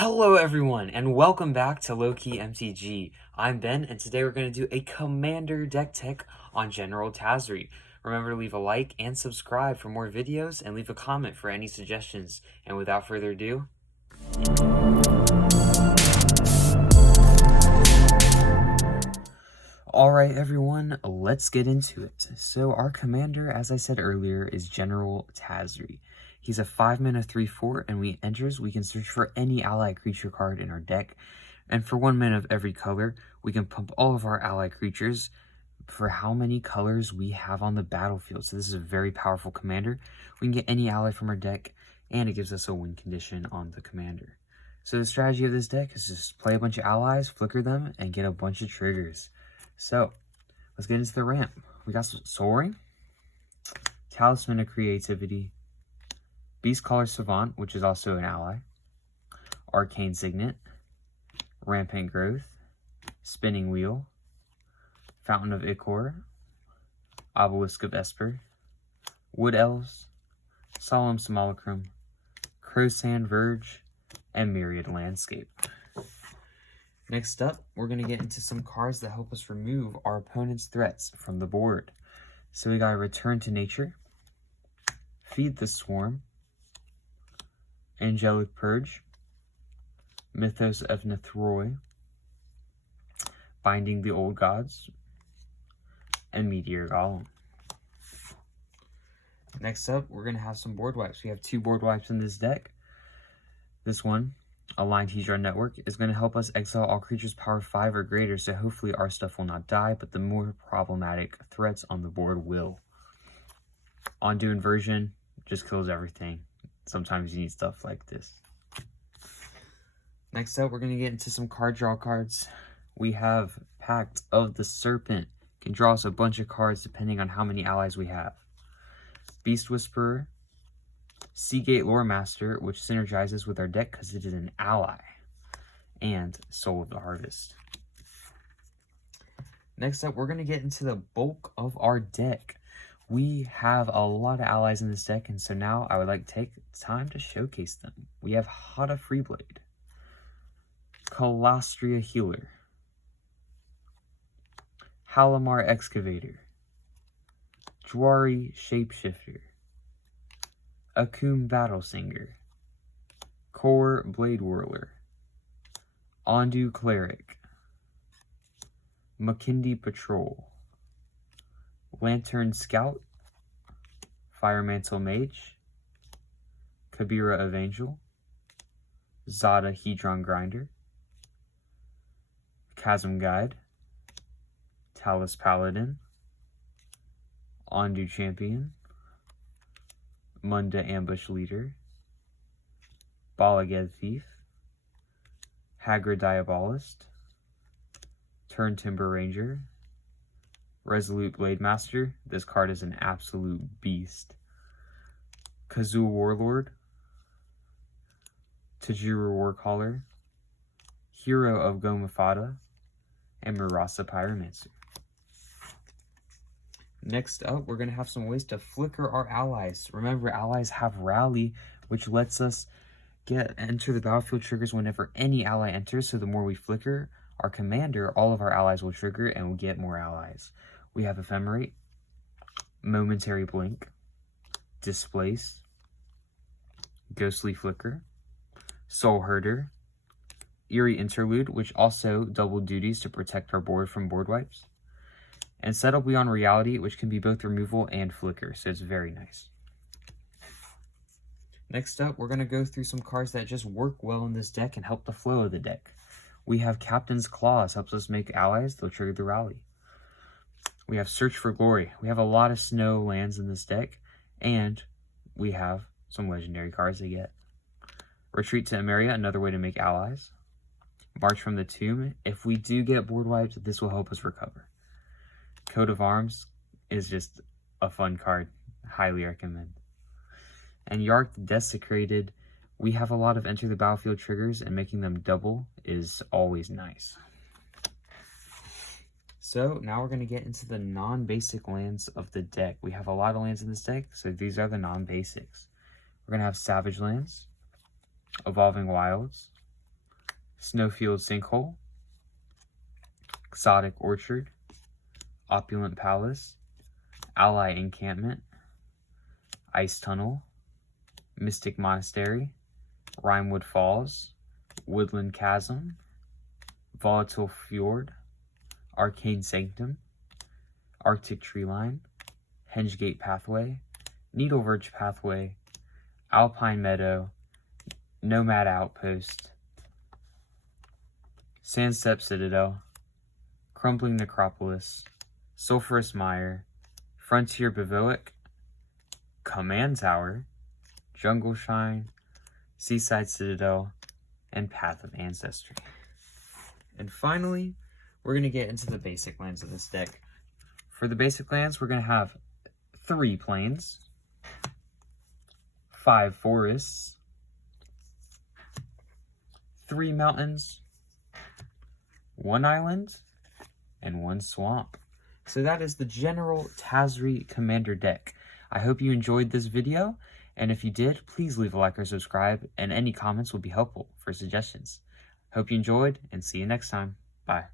Hello everyone, and welcome back to Low-Key MTG. I'm Ben, and today we're going to do a Commander deck tech on General Tazri. Remember to leave a like and subscribe for more videos, and leave a comment for any suggestions. And without further ado... Alright everyone, let's get into it. So our commander, as I said earlier, is General Tazri. He's a 5-mana 3/4, and when he enters, we can search for any ally creature card in our deck. And for 1 mana of every color, we can pump all of our ally creatures for how many colors we have on the battlefield. So this is a very powerful commander. We can get any ally from our deck, and it gives us a win condition on the commander. So the strategy of this deck is just play a bunch of allies, flicker them, and get a bunch of triggers. So let's get into the ramp. We got Soaring, Talisman of Creativity, Beastcaller Savant, which is also an ally, Arcane Signet, Rampant Growth, Spinning Wheel, Fountain of Ichor, Obelisk of Esper, Wood Elves, Solemn Simulacrum, Crowsand Verge, and Myriad Landscape. Next up, we're going to get into some cards that help us remove our opponent's threats from the board. So we got Return to Nature, Feed the Swarm, Angelic Purge, Mythos of Nethroi, Binding the Old Gods, and Meteor Golem. Next up, we're going to have some board wipes. We have 2 board wipes in this deck. This one, Aligned Hedron Network, is going to help us exile all creatures power 5 or greater, so hopefully our stuff will not die, but the more problematic threats on the board will. Ondu Inversion just kills everything. Sometimes you need stuff like this. Next up, we're going to get into some card draw cards. We have Pact of the Serpent. Can draw us a bunch of cards depending on how many allies we have. Beast Whisperer, Seagate Lore Master, which synergizes with our deck because it is an ally, and Soul of the Harvest. Next up, we're going to get into the bulk of our deck. We have a lot of allies in this deck, and so now I would like to take time to showcase them. We have Hada Freeblade, Calastria Healer, Halimar Excavator, Jwari Shapeshifter, Akum Battlesinger, Kor Blade Whirler, Ondu Cleric, Makindi Patrol, Lantern Scout, Firemantle Mage, Kabira of Angel, Zada Hedron Grinder, Chasm Guide, Talus Paladin, Ondu Champion, Munda Ambush Leader, Balaged Thief, Hagra Diabolist, Turn Timber Ranger, Resolute Blade Master. This card is an absolute beast. Kazul Warlord, Tajuru Warcaller, Hero of Gomafada, and Murasa Pyromancer. Next up, we're going to have some ways to flicker our allies. Remember, allies have Rally, which lets us enter the battlefield triggers whenever any ally enters. So the more we flicker our commander, all of our allies will trigger and we'll get more allies. We have Ephemerate, Momentary Blink, Displace, Ghostly Flicker, Soul Herder, Eerie Interlude, which also double duties to protect our board from board wipes, and Settle Beyond Reality, which can be both removal and flicker, so it's very nice. Next up, we're going to go through some cards that just work well in this deck and help the flow of the deck. We have Captain's Claws, helps us make allies, they'll trigger the rally. We have Search for Glory. We have a lot of snow lands in this deck, and we have some legendary cards to get. Retreat to Emeria, another way to make allies. March from the Tomb. If we do get board wiped, this will help us recover. Coat of Arms is just a fun card. Highly recommend. And Yark the Desecrated. We have a lot of enter the battlefield triggers, and making them double is always nice. So now we're going to get into the non-basic lands of the deck. We have a lot of lands in this deck, so these are the non-basics. We're going to have Savage Lands, Evolving Wilds, Snowfield Sinkhole, Exotic Orchard, Opulent Palace, Ally Encampment, Ice Tunnel, Mystic Monastery, Rhymewood Falls, Woodland Chasm, Volatile Fjord, Arcane Sanctum, Arctic Treeline, Hengegate Pathway, Needleverge Pathway, Alpine Meadow, Nomad Outpost, Sandstep Citadel, Crumbling Necropolis, Sulphurous Mire, Frontier Bivouac, Command Tower, Jungle Shrine, Seaside Citadel, and Path of Ancestry. And finally, we're going to get into the basic lands of this deck. For the basic lands, we're going to have 3 plains, 5 forests, 3 mountains, 1 island, and 1 swamp. So that is the general Tazri Commander deck. I hope you enjoyed this video, and if you did, please leave a like or subscribe, and any comments will be helpful for suggestions. Hope you enjoyed, and see you next time. Bye.